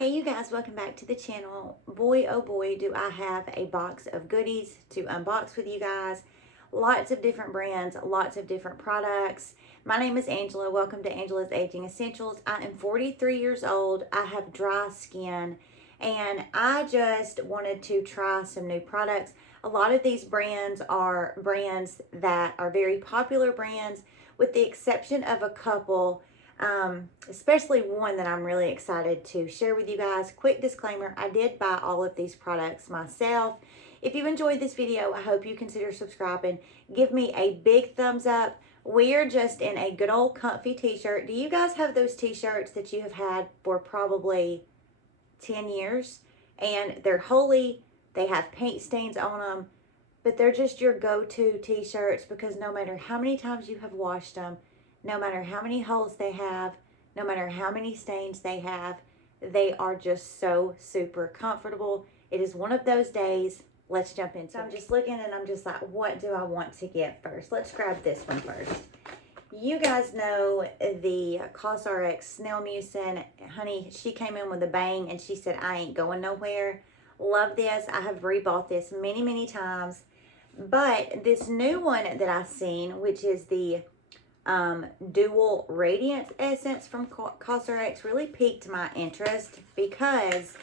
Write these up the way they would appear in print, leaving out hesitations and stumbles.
Hey you guys, welcome back to the channel. Boy oh boy do I have a box of goodies to unbox with you guys. Lots of different brands, lots of different products. My name is Angela. Welcome to Angela's Aging Essentials. I am 43 years old. I have dry skin and I just wanted to try some new products. A lot of these brands are brands that are very popular brands, with the exception of a couple. Especially one that I'm really excited to share with you guys. Quick disclaimer, I did buy all of these products myself. If you enjoyed this video, I hope you consider subscribing. Give me a big thumbs up. We are just in a good old comfy t-shirt. Do you guys have those t-shirts that you have had for probably 10 years? And they're holey, they have paint stains on them, but they're just your go-to t-shirts because no matter how many times you have washed them, no matter how many holes they have, no matter how many stains they have, they are just so super comfortable. It is one of those days. Let's jump into it. So I'm just looking and I'm just like, what do I want to get first? Let's grab this one first. You guys know the CosRx Snail Mucin. Honey, she came in with a bang and she said, I ain't going nowhere. Love this. I have rebought this many, many times. But this new one that I've seen, which is the dual radiance essence from CosRx, really piqued my interest because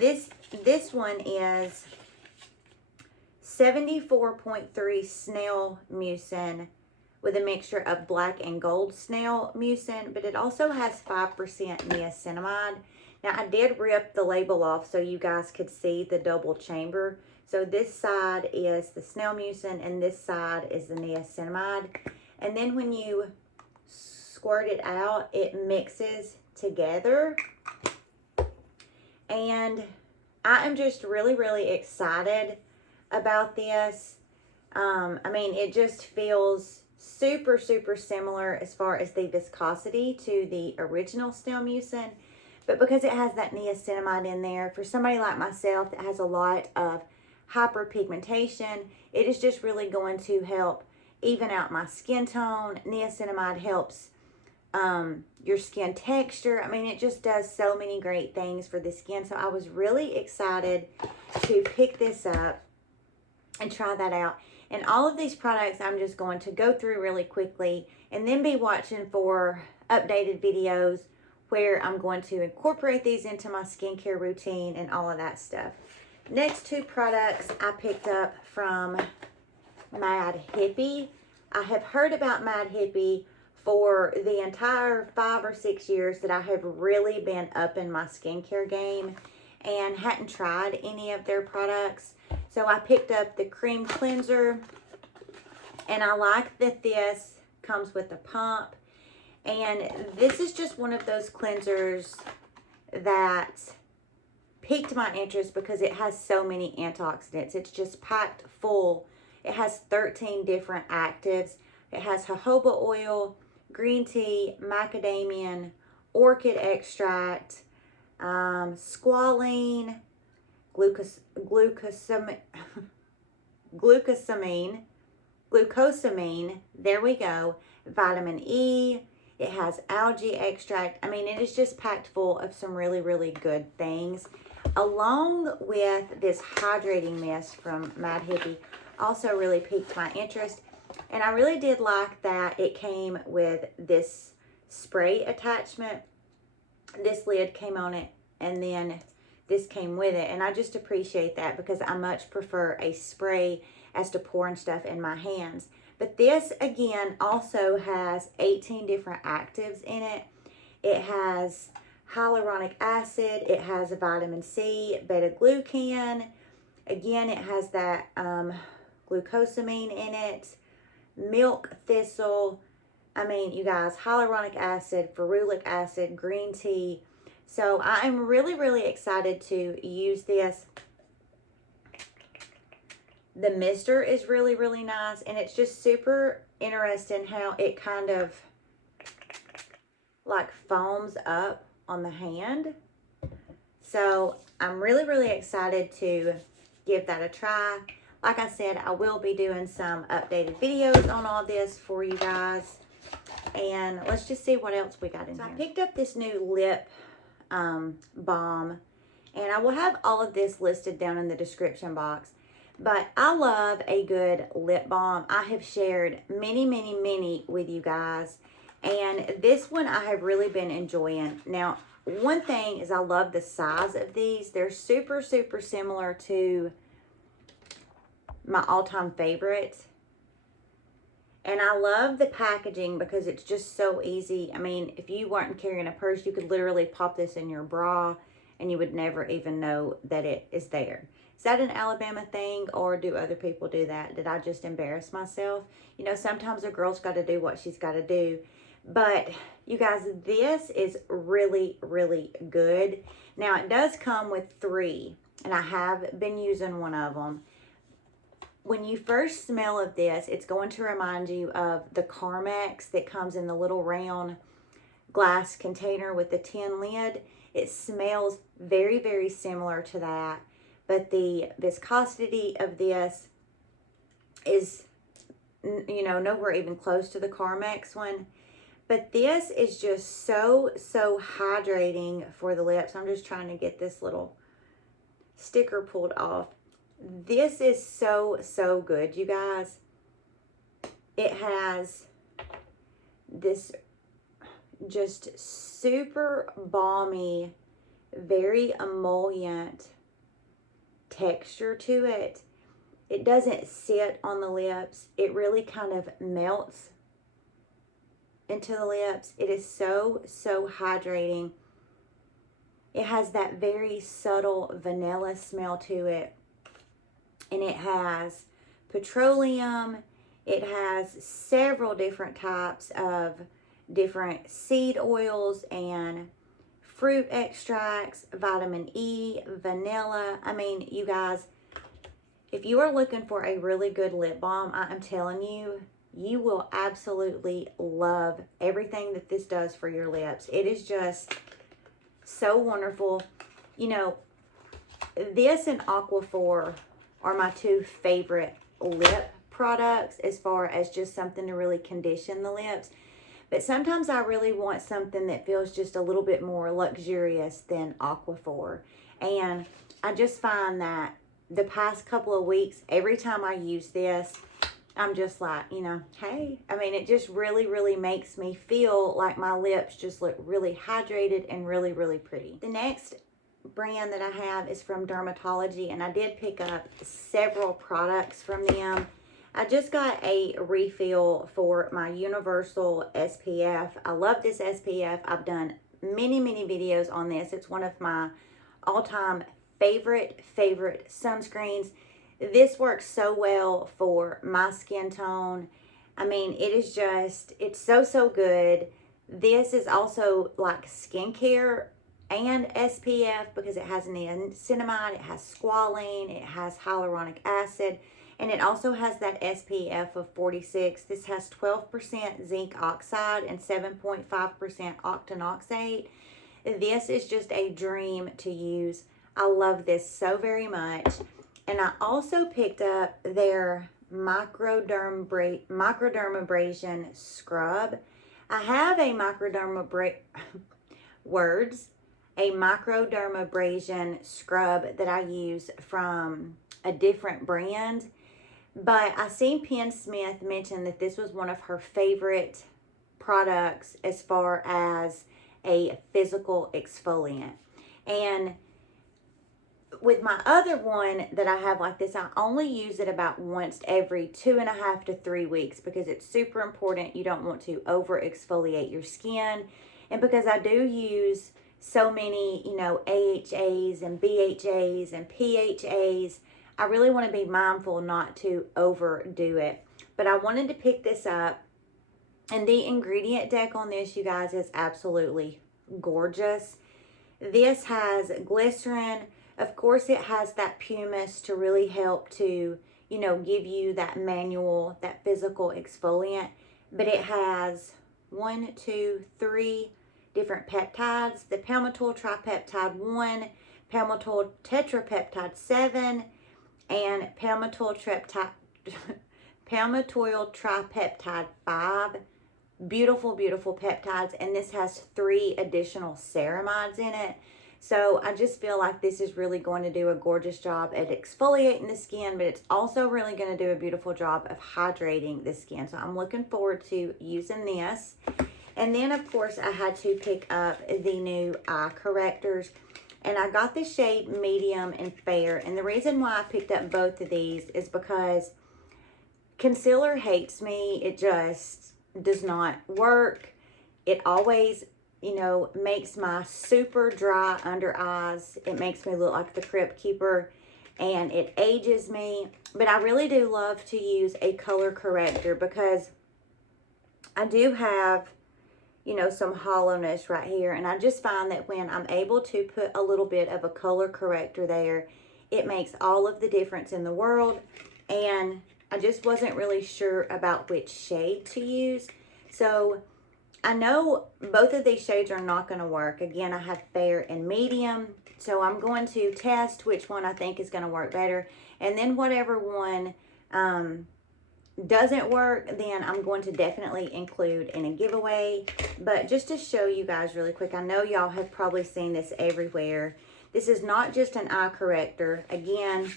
this one is 74.3 snail mucin with a mixture of black and gold snail mucin, but it also has 5% niacinamide. Now I did rip the label off so you guys could see the double chamber. So this side is the snail mucin and this side is the niacinamide. And then when you squirt it out, it mixes together. And I am just really, really excited about this. I mean, it just feels super, super similar as far as the viscosity to the original Snail Mucin. But because it has that niacinamide in there, for somebody like myself that has a lot of hyperpigmentation, it is just really going to help even out my skin tone. Niacinamide helps your skin texture. I mean, it just does so many great things for the skin. So I was really excited to pick this up and try that out. And all of these products I'm just going to go through really quickly and then be watching for updated videos where I'm going to incorporate these into my skincare routine and all of that stuff. Next two products I picked up from Hippie. I have heard about Hippie for the entire 5 or 6 years that I have really been up in my skincare game and hadn't tried any of their products. So I picked up the cream cleanser and I like that this comes with a pump. And this is just one of those cleansers that piqued my interest because it has so many antioxidants. It's just packed full. It has 13 different actives. It has jojoba oil, green tea, macadamia, orchid extract, squalene, glucosamine, there we go, vitamin E. It has algae extract. I mean, it is just packed full of some really, really good things. Along with this hydrating mist from Hippie, also really piqued my interest. And I really did like that it came with this spray attachment. This lid came on it and then this came with it. And I just appreciate that because I much prefer a spray as to pouring stuff in my hands. But this again also has 18 different actives in it. It has hyaluronic acid, it has vitamin C, beta-glucan. Again, it has that glucosamine in it, milk thistle. I mean, you guys, hyaluronic acid, ferulic acid, green tea. So I am really, really excited to use this. The mister is really, really nice, and it's just super interesting how it kind of like foams up on the hand. So I'm really, really excited to give that a try. Like I said, I will be doing some updated videos on all this for you guys. And let's just see what else we got in here. I picked up this new lip balm. And I will have all of this listed down in the description box. But I love a good lip balm. I have shared many with you guys. And this one I have really been enjoying. Now, one thing is I love the size of these. They're super similar to my all-time favorite. And I love the packaging because it's just so easy. I mean, if you weren't carrying a purse, you could literally pop this in your bra and you would never even know that it is there. Is that an Alabama thing, or do other people do that? Did I just embarrass myself? You know, sometimes a girl's got to do what she's got to do. But you guys, this is really good. Now, it does come with 3, and I have been using one of them. When you first smell of this, it's going to remind you of the Carmex that comes in the little round glass container with the tin lid. It smells very similar to that, but the viscosity of this is, you know, nowhere even close to the Carmex one. But this is just so hydrating for the lips. I'm just trying to get this little sticker pulled off. This is so good, you guys. It has this just super balmy, very emollient texture to it. It doesn't sit on the lips. It really kind of melts into the lips. It is so hydrating. It has that very subtle vanilla smell to it. And it has petroleum. It has several different types of different seed oils and fruit extracts, vitamin E, vanilla. I mean, you guys, if you are looking for a really good lip balm, I am telling you, you will absolutely love everything that this does for your lips. It is just so wonderful. You know, this and Aquaphor are my 2 favorite lip products as far as just something to really condition the lips. But sometimes I really want something that feels just a little bit more luxurious than Aquaphor. And I just find that the past couple of weeks, every time I use this, I'm just like, you know, hey. I mean, it just really makes me feel like my lips just look really hydrated and really pretty. The next brand that I have is from Dermatology, and I did pick up several products from them. I just got a refill for my universal SPF. I love this SPF. I've done many videos on this. It's one of my all-time favorite sunscreens. This works so well for my skin tone. I mean, it is just, it's so good. This is also like skincare and SPF because it has niacinamide, it has squalene, it has hyaluronic acid, and it also has that SPF of 46. This has 12% zinc oxide and 7.5% octinoxate. This is just a dream to use. I love this so very much. And I also picked up their microdermabrasion scrub. I have a microdermabrasion scrub that I use from a different brand. But I seen Penn Smith mention that this was one of her favorite products as far as a physical exfoliant. And with my other one that I have like this, I only use it about once every 2.5 to 3 weeks because it's super important. You don't want to over exfoliate your skin. And because I do use so many, you know, AHAs and BHAs and PHAs, I really want to be mindful not to overdo it. But I wanted to pick this up. And the ingredient deck on this, you guys, is absolutely gorgeous. This has glycerin. Of course, it has that pumice to really help to, you know, give you that manual, that physical exfoliant. But it has 1, 2, 3 different peptides. The palmitoyl tripeptide 1, palmitoyl tetrapeptide 7, and palmitoyl tripeptide 5, beautiful, beautiful peptides, and this has 3 additional ceramides in it. So I just feel like this is really going to do a gorgeous job at exfoliating the skin, but it's also really going to do a beautiful job of hydrating the skin. So I'm looking forward to using this. And then, of course, I had to pick up the new eye correctors. And I got the shade medium and fair. And the reason why I picked up both of these is because concealer hates me. It just does not work. It always, you know, makes my super dry under eyes. It makes me look like the Crypt Keeper, and it ages me. But I really do love to use a color corrector because I do have, you know, some hollowness right here, and I just find that when I'm able to put a little bit of a color corrector there, it makes all of the difference in the world. And I just wasn't really sure about which shade to use. So I know both of these shades are not going to work. Again, I have fair and medium. So I'm going to test which one I think is going to work better. And then whatever one doesn't work, then I'm going to definitely include in a giveaway. But just to show you guys really quick, I know y'all have probably seen this everywhere. This is not just an eye corrector. Again,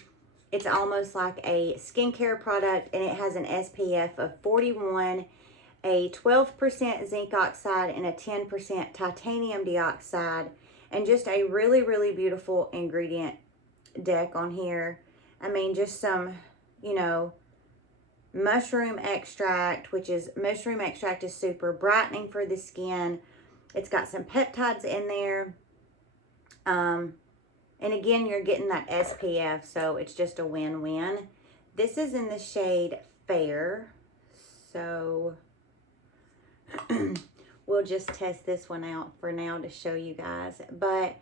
it's almost like a skincare product, and it has an SPF of 41, a 12% zinc oxide, and a 10% titanium dioxide, and just a really, really beautiful ingredient deck on here. I mean, just some, you know, mushroom extract, which is, mushroom extract is super brightening for the skin. It's got some peptides in there. And again, you're getting that SPF, so it's just a win-win. This is in the shade Fair, so we'll just test this one out for now to show you guys. But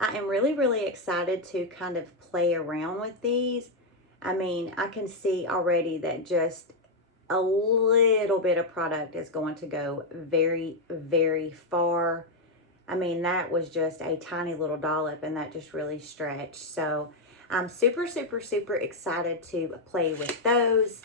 I am really, really excited to kind of play around with these. I mean, I can see already that just a little bit of product is going to go very, very far. I mean, that was just a tiny little dollop, and that just really stretched. So I'm super, super, super excited to play with those.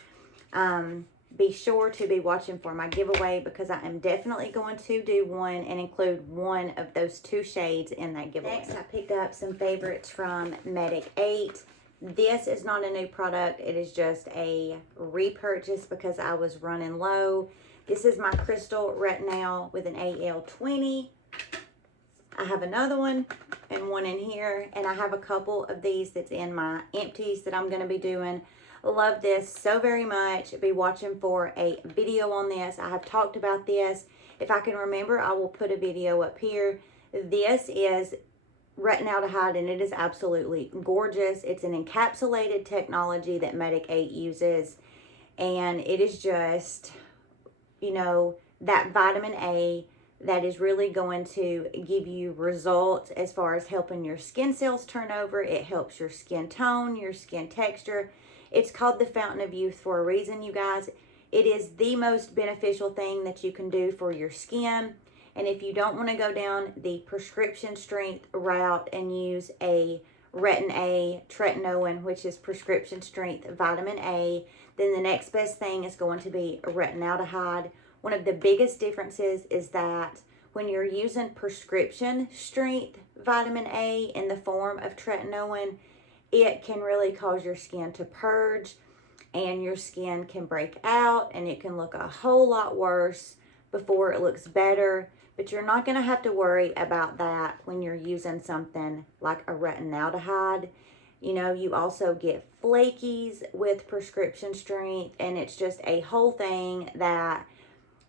Be sure to be watching for my giveaway, because I am definitely going to do one and include one of those 2 shades in that giveaway. Next, I picked up some favorites from Medica 8. This is not a new product. It is just a repurchase because I was running low. This is my Crystal Retinal with an AL20. I have another one and one in here, and I have a couple of these that's in my empties that I'm going to be doing. Love this so very much. Be watching for a video on this. I have talked about this. If I can remember, I will put a video up here. This is retinaldehyde, and it is absolutely gorgeous. It's an encapsulated technology that Medica 8 uses, and it is just, you know, that vitamin A that is really going to give you results as far as helping your skin cells turn over. It helps your skin tone, your skin texture. It's called the Fountain of Youth for a reason, you guys. It is the most beneficial thing that you can do for your skin. And if you don't want to go down the prescription strength route and use a Retin-A tretinoin, which is prescription strength vitamin A, then the next best thing is going to be retinaldehyde. One of the biggest differences is that when you're using prescription strength vitamin A in the form of tretinoin, it can really cause your skin to purge, and your skin can break out, and it can look a whole lot worse before it looks better. But you're not going to have to worry about that when you're using something like a retinaldehyde. You know, you also get flakies with prescription strength, and it's just a whole thing that,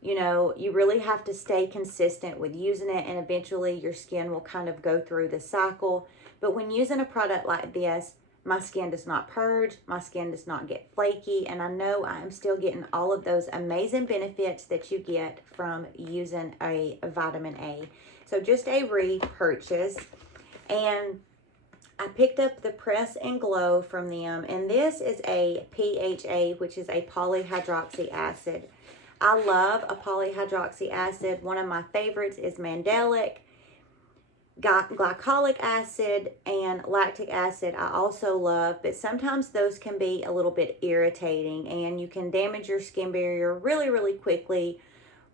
you know, you really have to stay consistent with using it, and eventually your skin will kind of go through the cycle. But when using a product like this, my skin does not purge, my skin does not get flaky, and I know I am still getting all of those amazing benefits that you get from using a vitamin A. So just a repurchase. And I picked up the Press and Glow from them, and this is a PHA, which is a polyhydroxy acid. I love a polyhydroxy acid. One of my favorites is mandelic. Glycolic acid and lactic acid I also love, but sometimes those can be a little bit irritating, and you can damage your skin barrier really, really quickly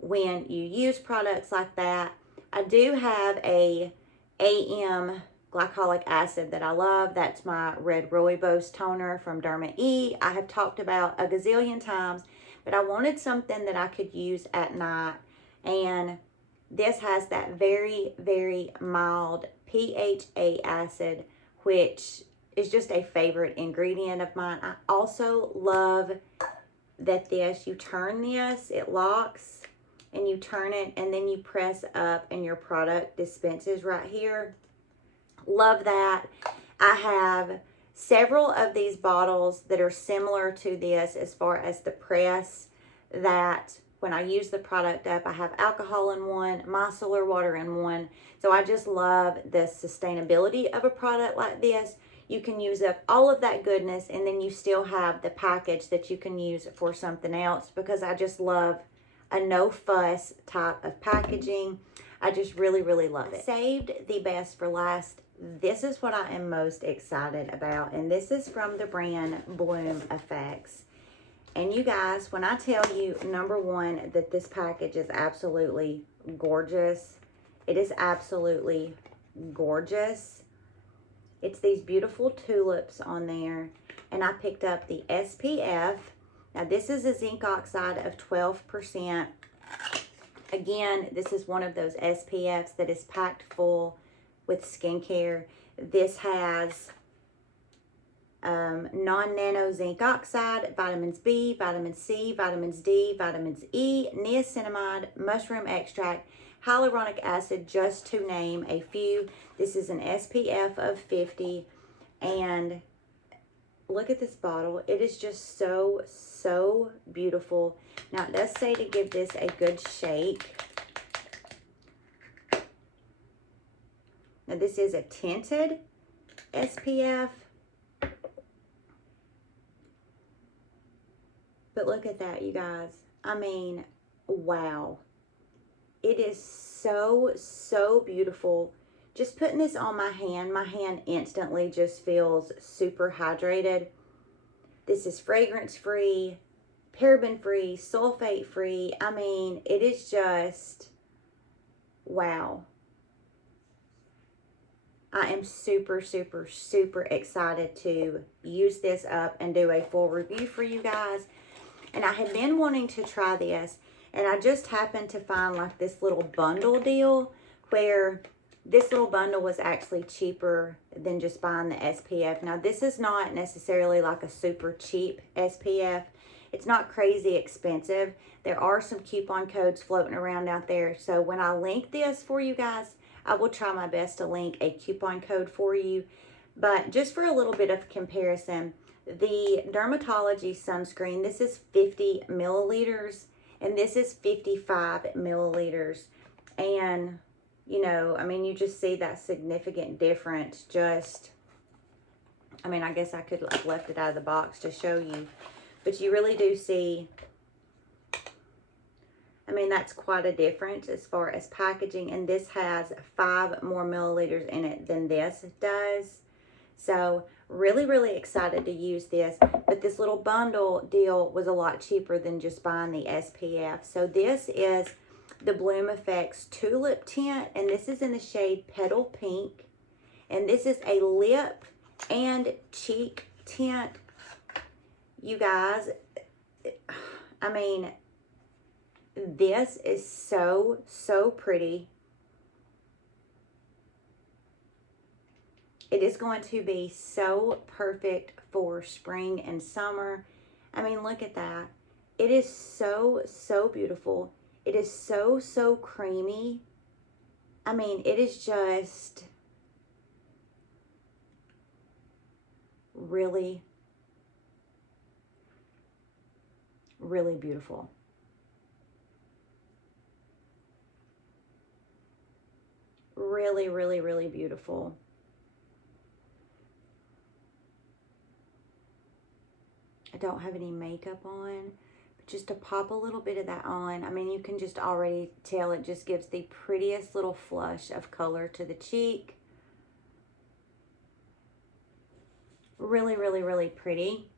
when you use products like that. I do have a AM glycolic acid that I love. That's my red rooibos toner from Derma-E. I have talked about a gazillion times, but I wanted something that I could use at night, and this has that very, very mild PHA acid, which is just a favorite ingredient of mine. I also love that you turn this, it locks, and you turn it, and then you press up, and your product dispenses right here. Love that. I have several of these bottles that are similar to this as far as the press, that when I use the product up, I have alcohol in one, micellar water in one. So I just love the sustainability of a product like this. You can use up all of that goodness, and then you still have the package that you can use for something else, because I just love a no fuss type of packaging. I just really, really love it. Saved the best for last. This is what I am most excited about, and this is from the brand Bloomeffects. And you guys, when I tell you, number one, that this package is absolutely gorgeous, it is absolutely gorgeous. It's these beautiful tulips on there, and I picked up the SPF. Now, this is a zinc oxide of 12%. Again, this is one of those SPFs that is packed full with skincare. This has non-nano zinc oxide, vitamins B, vitamin C, vitamins D, vitamins E, niacinamide, mushroom extract, hyaluronic acid, just to name a few. This is an SPF of 50, and look at this bottle. It is just so, so beautiful. Now, it does say to give this a good shake. Now, this is a tinted SPF. But look at that, you guys. I mean, wow. It is so, so beautiful. Just putting this on my hand instantly just feels super hydrated. This is fragrance-free, paraben-free, sulfate-free. I mean, it is just, wow. I am super, super, super excited to use this up and do a full review for you guys. And I have been wanting to try this, and I just happened to find like this little bundle deal where this little bundle was actually cheaper than just buying the SPF. Now, this is not necessarily like a super cheap SPF. It's not crazy expensive. There are some coupon codes floating around out there. So when I link this for you guys, I will try my best to link a coupon code for you. But just for a little bit of comparison, the Dermatology sunscreen, this is 50 milliliters, and this is 55 milliliters. And, you know, I mean, you just see that significant difference. Just, I mean, I guess I could have left it out of the box to show you, but you really do see, I mean, that's quite a difference as far as packaging, and this has 5 more milliliters in it than this does. So really, really excited to use this, but this little bundle deal was a lot cheaper than just buying the SPF. So this is the Bloomeffects Tulip Tint, and this is in the shade Petal Pink, and this is a lip and cheek tint. You guys, I mean, this is so, so pretty. It is going to be so perfect for spring and summer. I mean, look at that. It is so, so beautiful. It is so, so creamy. I mean, it is just really, really beautiful. Really, really, really beautiful. I don't have any makeup on, but just to pop a little bit of that on, I mean, you can just already tell it just gives the prettiest little flush of color to the cheek. Really, really, really pretty.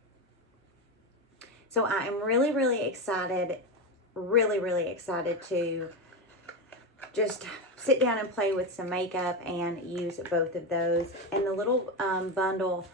So I am really, really excited really, really excited to just sit down and play with some makeup and use both of those. And the little bundle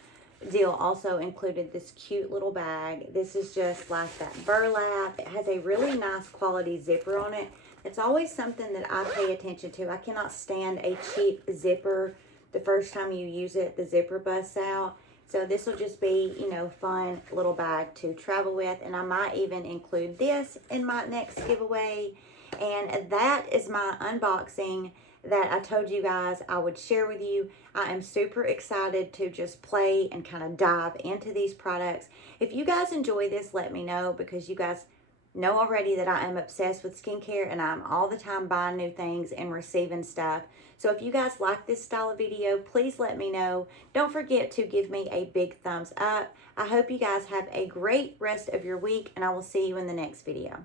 deal also included this cute little bag. This is just like that burlap. It has a really nice quality zipper on it. It's always something that I pay attention to. I cannot stand a cheap zipper. The first time you use it, the zipper busts out. So this will just be, you know, fun little bag to travel with. And I might even include this in my next giveaway. And that is my unboxing that I told you guys I would share with you. I am super excited to just play and kind of dive into these products. If you guys enjoy this, let me know, because you guys know already that I am obsessed with skincare and I'm all the time buying new things and receiving stuff. So if you guys like this style of video, please let me know. Don't forget to give me a big thumbs up. I hope you guys have a great rest of your week, and I will see you in the next video.